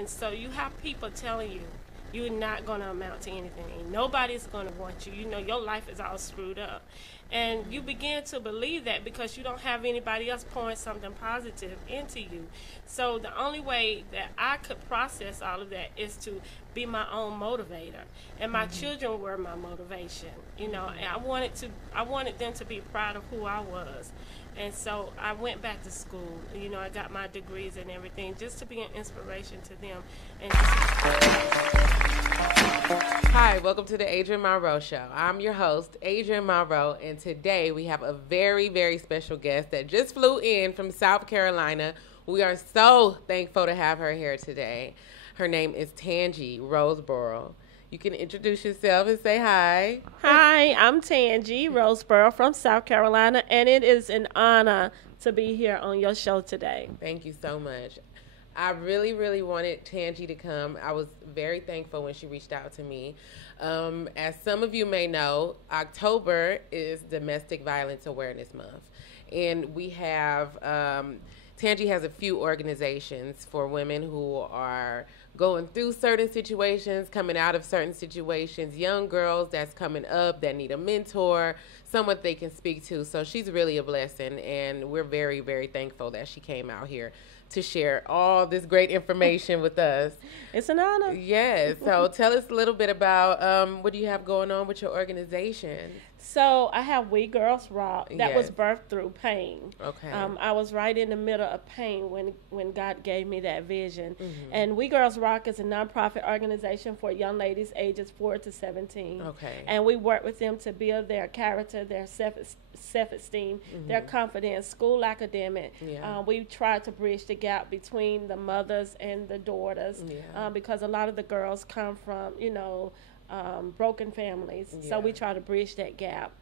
And so you have people telling you you're not going to amount to anything. Nobody's going to want you. You know, your life is all screwed up. And you begin to believe that because you don't have anybody else pouring something positive into you. So the only way that I could process all of that is to be my own motivator. And my children were my motivation. You know, and I wanted them to be proud of who I was. And so I went back to school. You know, I got my degrees and everything just to be an inspiration to them. And Hi, welcome to the Adrienne Monroe Show. I'm your host, Adrienne Monroe, and today we have a very, very special guest that just flew in from South Carolina. We are so thankful to have her here today. Her name is Tangie Roseboro. You can introduce yourself and say hi. Hi, I'm Tangie Roseboro from South Carolina, and it is an honor to be here on your show today. Thank you so much. I really, really wanted Tangie to come. I was very thankful when she reached out to me. As some of you may know, October is Domestic Violence Awareness Month. And we have, Tangie has a few organizations for women who are going through certain situations, coming out of certain situations, young girls that's coming up that need a mentor, someone they can speak to. So she's really a blessing, and we're very, very thankful that she came out here to share all this great information with us. It's an honor. Yes. So tell us a little bit about what do you have going on with your organization? So I have We Girlz Rock. That was Yes. birthed through pain. Okay. I was right in the middle of pain when God gave me that vision. And We Girlz Rock is a nonprofit organization for young ladies ages 4 to 17. Okay. And we work with them to build their character, their self-esteem, their confidence, school academic. Yeah. We try to bridge the gap between the mothers and the daughters because a lot of the girls come from, broken families. Yeah. So we try to bridge that gap.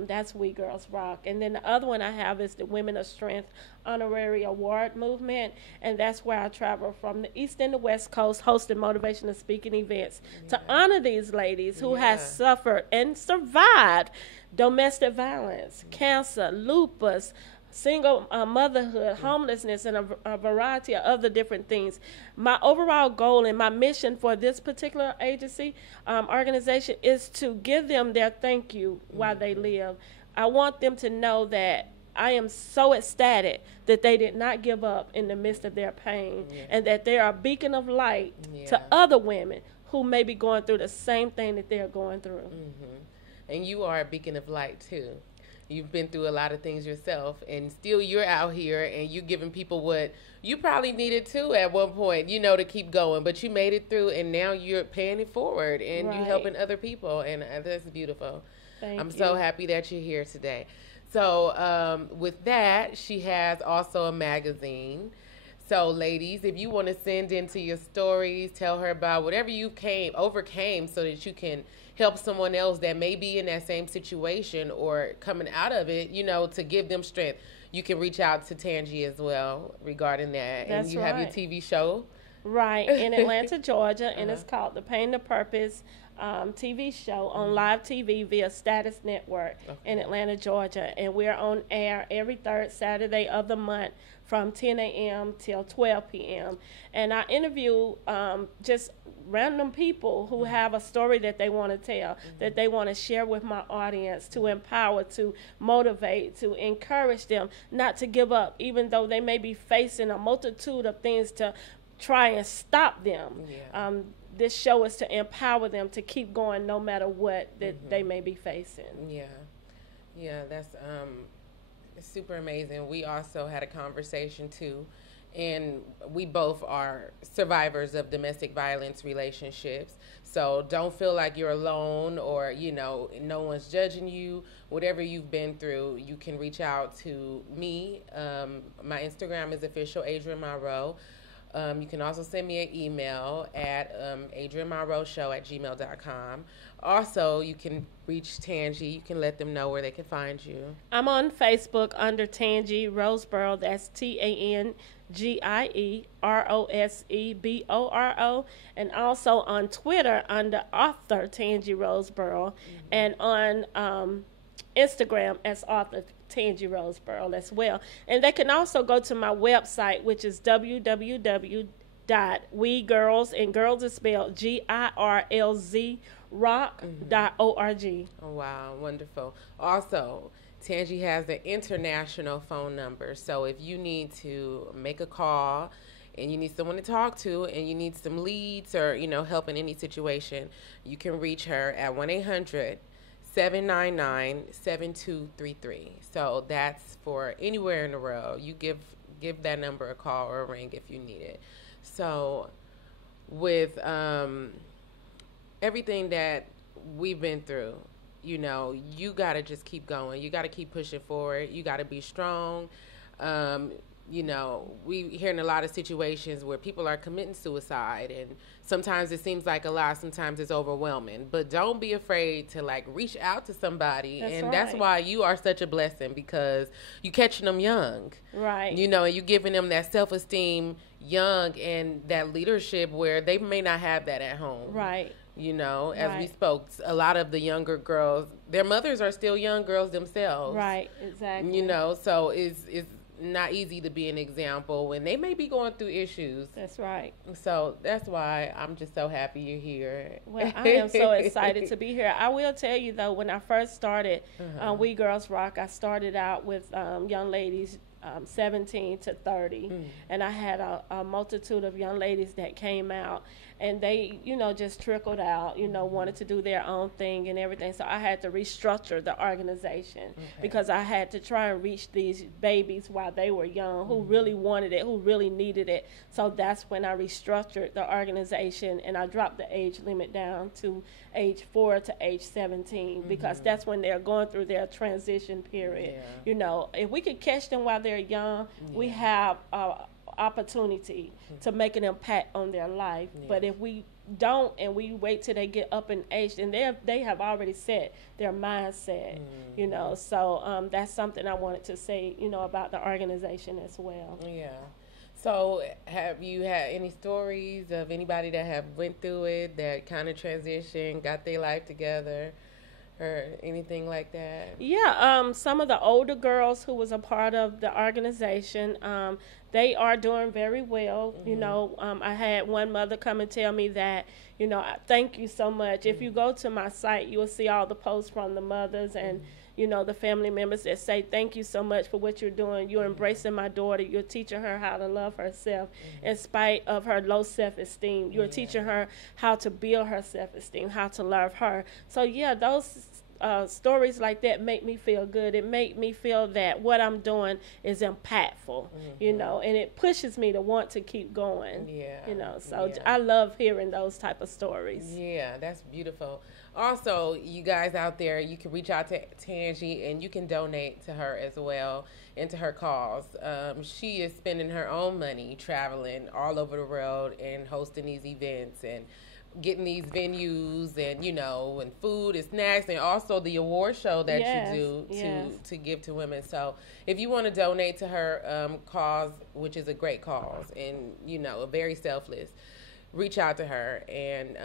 That's We Girlz Rock. And then the other one I have is the Women of Strength Honorary Award Movement. And that's where I travel from the East and the West Coast hosting motivational speaking events to honor these ladies who has suffered and survived domestic violence, cancer, lupus, single motherhood, homelessness, and a variety of other different things. My overall goal and my mission for this particular agency, organization, is to give them their thank you while they live. I want them to know that I am so ecstatic that they did not give up in the midst of their pain and that they are a beacon of light to other women who may be going through the same thing that they're going through. And you are a beacon of light, too. You've been through a lot of things yourself, and still you're out here and you're giving people what you probably needed to at one point, to keep going. But you made it through, and now you're paying it forward, and you're helping other people, and that's beautiful. I'm so happy that you're here today. So with that, she has also a magazine. So, ladies, if you want to send into your stories, tell her about whatever you overcame so that you can help someone else that may be in that same situation or coming out of it, to give them strength. You can reach out to Tangie as well regarding that. That's and you have your TV show. Right, in Atlanta, Georgia, and it's called The Pain to Purpose TV show on live TV via Status Network in Atlanta, Georgia. And we're on air every third Saturday of the month from 10 a.m. till 12 p.m. And I interview just random people who have a story that they want to tell, that they want to share with my audience, to empower, to motivate, to encourage them not to give up, even though they may be facing a multitude of things to try and stop them. This show is to empower them to keep going no matter what that they may be facing. Yeah, that's super amazing. We also had a conversation too, and we both are survivors of domestic violence relationships. So don't feel like you're alone or, no one's judging you. Whatever you've been through, you can reach out to me. My Instagram is official Adrienne Monroe. You can also send me an email at adriennemonroeshow@gmail.com. Also, you can reach Tangie. You can let them know where they can find you. I'm on Facebook under Tangie Roseboro. That's TangiRoseboro. And also on Twitter under author Tangie Roseboro. And on Instagram as author Tangie Roseboro as well. And they can also go to my website, which is www dot we girls, and girls is spelled GIRLZ rock dot org. Oh, wow, wonderful. Also, Tangie has an international phone number. So if you need to make a call and you need someone to talk to and you need some leads or, help in any situation, you can reach her at 1-800-799-7233. So that's for anywhere in the world. You give that number a call or a ring if you need it. So with everything that we've been through, you got to just keep going. You got to keep pushing forward. You got to be strong. We hearing a lot of situations where people are committing suicide, and sometimes it seems like a lot, sometimes it's overwhelming. But don't be afraid to reach out to somebody. That's why you are such a blessing, because you catching them young. Right. And you giving them that self-esteem young and that leadership where they may not have that at home. Right. As we spoke, a lot of the younger girls, their mothers are still young girls themselves. Right, exactly. So it's not easy to be an example when they may be going through issues. That's right. So that's why I'm just so happy you're here. Well, I am so excited to be here. I will tell you, though, when I first started We Girls Rock, I started out with young ladies 17 to 30, and I had a multitude of young ladies that came out, and they, just trickled out, wanted to do their own thing and everything. So I had to restructure the organization because I had to try and reach these babies while they were young who really wanted it, who really needed it. So that's when I restructured the organization, and I dropped the age limit down to age 4 to age 17 because that's when they're going through their transition period. If we could catch them while they're young, we have opportunity to make an impact on their life. But if we don't and we wait till they get up in age, then they have already set their mindset. So that's something I wanted to say about the organization as well. So have you had any stories of anybody that have went through it, that kind of transition, got their life together, or anything like that? Some of the older girls who was a part of the organization, they are doing very well. I had one mother come and tell me that, thank you so much. If you go to my site, you will see all the posts from the mothers and the family members that say, thank you so much for what you're doing. You're embracing my daughter. You're teaching her how to love herself in spite of her low self-esteem. You're teaching her how to build her self-esteem, how to love her. So, those stories like that make me feel good. It make me feel that what I'm doing is impactful, and it pushes me to want to keep going. I love hearing those type of stories. Yeah, that's beautiful. Also, you guys out there, you can reach out to Tangie and you can donate to her as well and to her cause. She is spending her own money traveling all over the world and hosting these events and getting these venues and and food and snacks, and also the award show that you do to give to women. So if you want to donate to her cause, which is a great cause and a very selfless, reach out to her and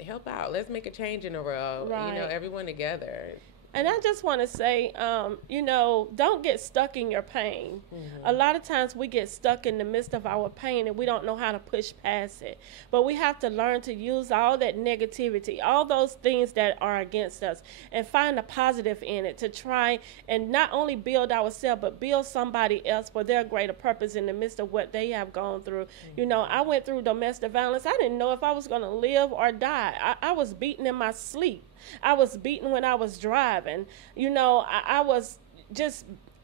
help out. Let's make a change in the world. Everyone together. And I just want to say, don't get stuck in your pain. A lot of times we get stuck in the midst of our pain and we don't know how to push past it. But we have to learn to use all that negativity, all those things that are against us, and find a positive in it to try and not only build ourselves, but build somebody else for their greater purpose in the midst of what they have gone through. I went through domestic violence. I didn't know if I was going to live or die. I was beaten in my sleep. I was beaten when I was driving. I was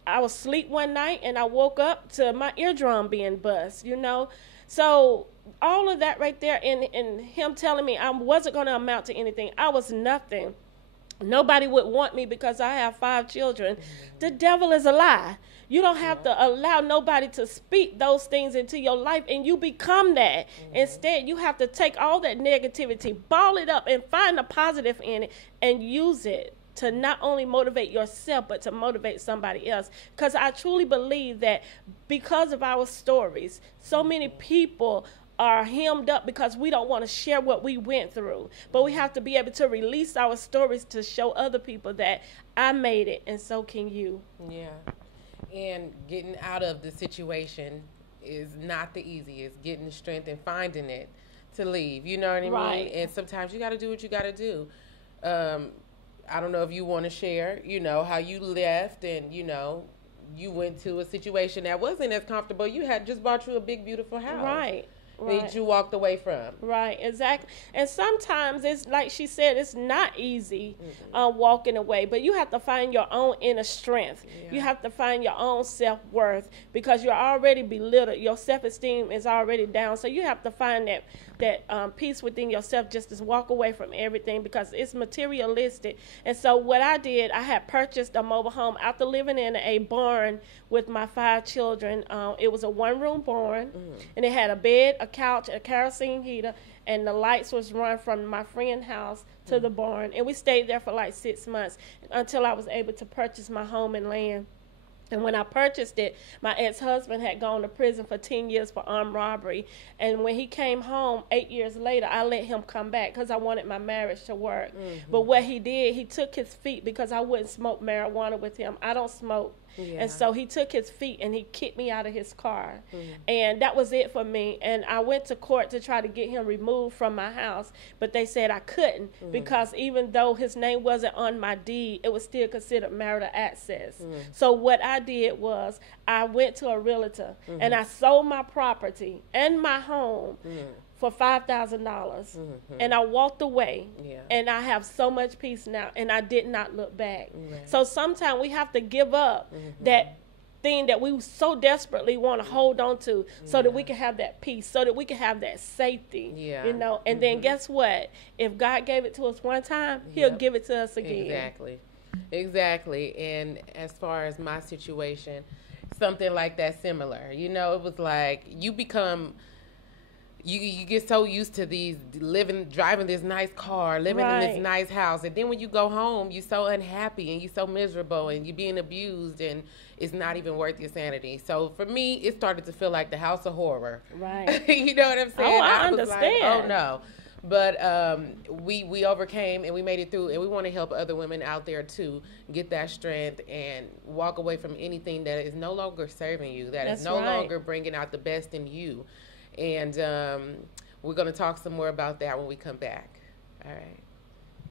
asleep one night and I woke up to my eardrum being bust, So all of that right there and him telling me I wasn't going to amount to anything. I was nothing. Nobody would want me because I have 5 children. The devil is a lie. You don't have to allow nobody to speak those things into your life and you become that. Instead, you have to take all that negativity, ball it up, and find a positive in it and use it to not only motivate yourself, but to motivate somebody else. Because I truly believe that because of our stories, so many people are hemmed up because we don't want to share what we went through. But we have to be able to release our stories to show other people that I made it and so can you. Yeah. And getting out of the situation is not the easiest. Getting the strength and finding it to leave. You know what I mean? Right. And sometimes you got to do what you got to do. I don't know if you want to share, you know, how you left and, you know, you went to a situation that wasn't as comfortable. You had just bought you a big, beautiful house. Right. That you walked away from. Right, exactly. And sometimes it's like she said, it's not easy walking away, but you have to find your own inner strength. Yeah. You have to find your own self-worth because you're already belittled. Your self-esteem is already down. So you have to find that peace within yourself just to walk away from everything because it's materialistic. And so what I did, I had purchased a mobile home after living in a barn with my 5 children. It was a one-room barn, and it had a bed, a couch, a kerosene heater, and the lights was run from my friend's house to the barn. And we stayed there for like 6 months until I was able to purchase my home and land. And when I purchased it, my ex-husband had gone to prison for 10 years for armed robbery. And when he came home 8 years later, I let him come back because I wanted my marriage to work. But what he did, he took his feet because I wouldn't smoke marijuana with him. I don't smoke. Yeah. And so he took his feet and he kicked me out of his car. And that was it for me. And I went to court to try to get him removed from my house, but they said I couldn't because even though his name wasn't on my deed, it was still considered marital access. So what I did was I went to a realtor and I sold my property and my home for $5,000, and I walked away, and I have so much peace now, and I did not look back. So sometimes we have to give up that thing that we so desperately want to hold on to so that we can have that peace, so that we can have that safety, you know, and then guess what? If God gave it to us one time, he'll give it to us again. Exactly. And as far as my situation, something like that similar, you know, it was like you become... You get so used to driving this nice car, living in this nice house, and then when you go home, you're so unhappy and you're so miserable and you're being abused, and it's not even worth your sanity. So for me, it started to feel like the house of horror. Right. You know what I'm saying? Oh, I understand. Like, oh no. But we overcame and we made it through, and we want to help other women out there too get that strength and walk away from anything that is no longer serving you, that is no longer bringing out the best in you. And we're going to talk some more about that when we come back. All right.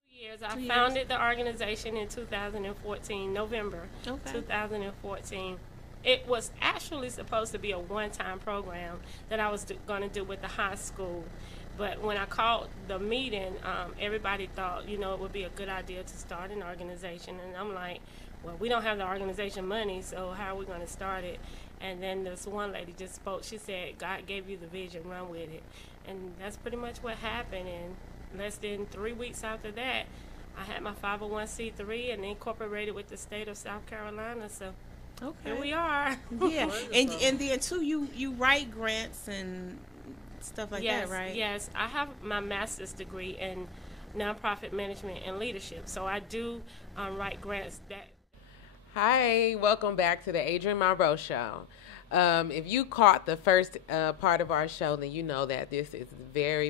2 years. I founded the organization in 2014, November 2014. It was actually supposed to be a one-time program that I was going to do with the high school. But when I called the meeting, everybody thought, you know, it would be a good idea to start an organization. And I'm like, well, we don't have the organization money, so how are we going to start it? And then this one lady just spoke. She said, God gave you the vision, run with it. And that's pretty much what happened. And less than 3 weeks after that, I had my 501c3 and incorporated with the state of South Carolina. So here we are. Yeah, and then too, you write grants and stuff like that, right? Yes, I have my master's degree in nonprofit management and leadership. So I do write grants that... Hi, welcome back to the Adrienne Monroe Show. If you caught the first part of our show, then you know that this is a very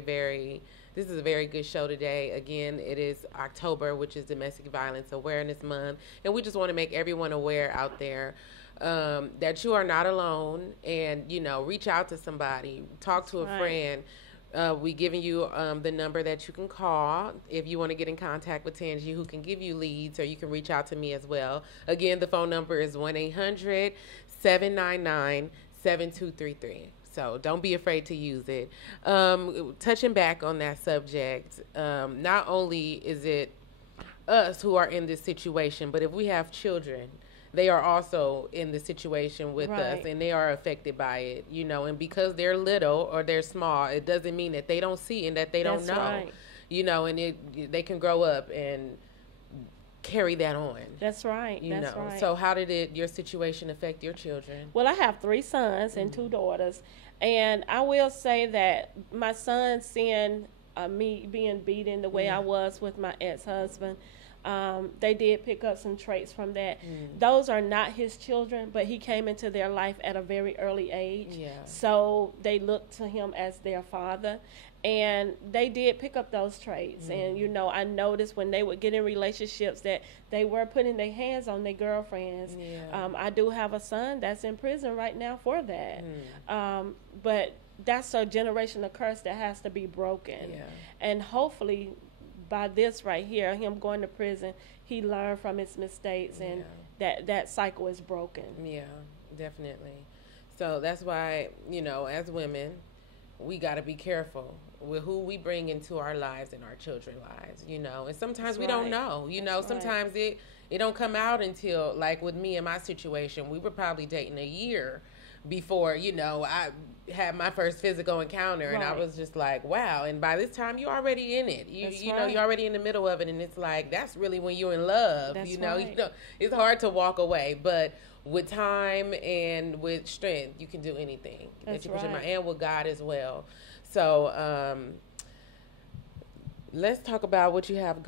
good show today. Again, it is October, which is Domestic Violence Awareness Month, and we just want to make everyone aware out there that you are not alone, and, you know, reach out to somebody, talk to a friend. We giving you the number that you can call if you want to get in contact with Tangie, who can give you leads, or you can reach out to me as well. Again, the phone number is 1-800-799-7233. So don't be afraid to use it. Touching back on that subject, not only is it us who are in this situation, but if we have children, they are also in the situation with us, and they are affected by it, you know, and because they're little or they're small, it doesn't mean that they don't see and that they don't know, you know, and they can grow up and carry that on. That's right. You know. So how did your situation affect your children? Well, I have 3 sons and 2 daughters, and I will say that my son seeing me being beaten the way I was with my ex-husband, They did pick up some traits from that. Those are not his children, but he came into their life at a very early age. Yeah. So they looked to him as their father. And they did pick up those traits. And, you know, I noticed when they would get in relationships that they were putting their hands on their girlfriends. Yeah. I do have a son that's in prison right now for that. But that's a generational curse that has to be broken. Yeah. And hopefully by this right here, him going to prison, he learned from his mistakes, and that cycle is broken. Yeah, definitely. So that's why, you know, as women, we got to be careful with who we bring into our lives and our children's lives, you know. And sometimes we don't know, you know. Sometimes it don't come out until, like with me and my situation, we were probably dating a year before, you know, I had my first physical encounter, and I was just like, wow. And by this time, you're already in it. You know, you're already in the middle of it, and it's like, that's really when you're in love. You know, it's hard to walk away, but with time and with strength, you can do anything that you put your mind, and with God as well. So let's talk about what you have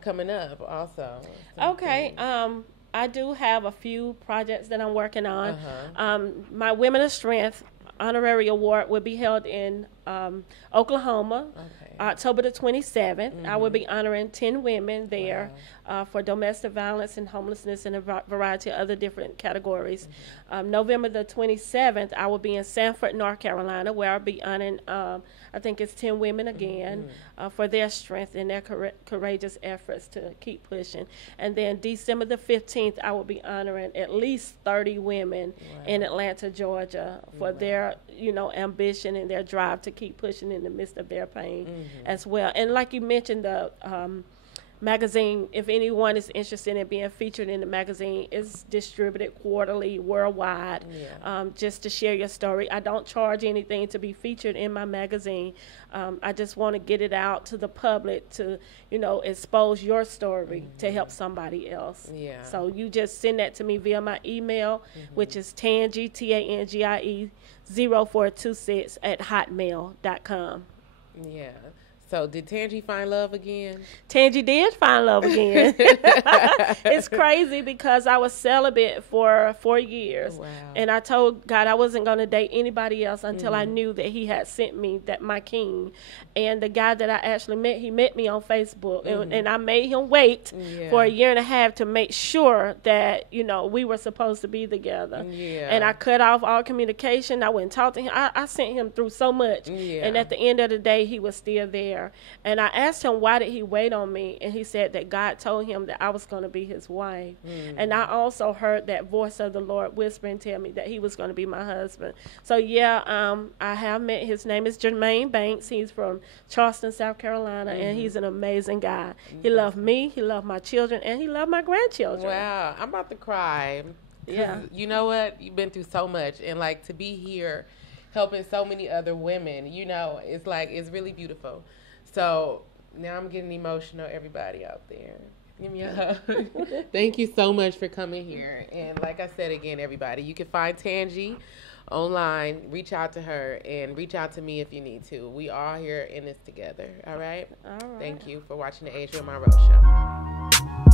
coming up also. Okay. I do have a few projects that I'm working on. My Women of Strength honorary award will be held in Oklahoma, October the 27th. I will be honoring 10 women there for domestic violence and homelessness and a variety of other different categories. November the 27th, I will be in Sanford, North Carolina, where I'll be honoring, I think it's 10 women again, for their strength and their courageous efforts to keep pushing. And then December the 15th, I will be honoring at least 30 women in Atlanta, Georgia, for their, you know, ambition and their drive to keep pushing in the midst of their pain as well. And like you mentioned, the magazine, if anyone is interested in being featured in the magazine, is distributed quarterly worldwide, just to share your story. I don't charge anything to be featured in my magazine. I just want to get it out to the public to, you know, expose your story to help somebody else. So you just send that to me via my email, which is Tangie, Tangie 0426 @hotmail.com. So did Tangie find love again? Tangie did find love again. It's crazy because I was celibate for 4 years. And I told God I wasn't going to date anybody else until I knew that he had sent me my king. And the guy that I actually met, he met me on Facebook. And I made him wait for a year and a half to make sure that, you know, we were supposed to be together. And I cut off all communication. I wouldn't talk to him. I sent him through so much. And at the end of the day, he was still there. And I asked him, why did he wait on me? And he said that God told him that I was going to be his wife. And I also heard that voice of the Lord whispering, tell me that he was going to be my husband. So, I have met. His name is Jermaine Banks. He's from Charleston, South Carolina, and he's an amazing guy. He loved me, he loved my children, and he loved my grandchildren. Wow, I'm about to cry. You know what? You've been through so much, and, like, to be here helping so many other women, you know, it's like, it's really beautiful. So now I'm getting emotional, everybody out there. Give me a hug. Thank you so much for coming here. And like I said again, everybody, you can find Tangie online. Reach out to her and reach out to me if you need to. We all here in this together. All right? All right. Thank you for watching the Adrienne Monroe Show.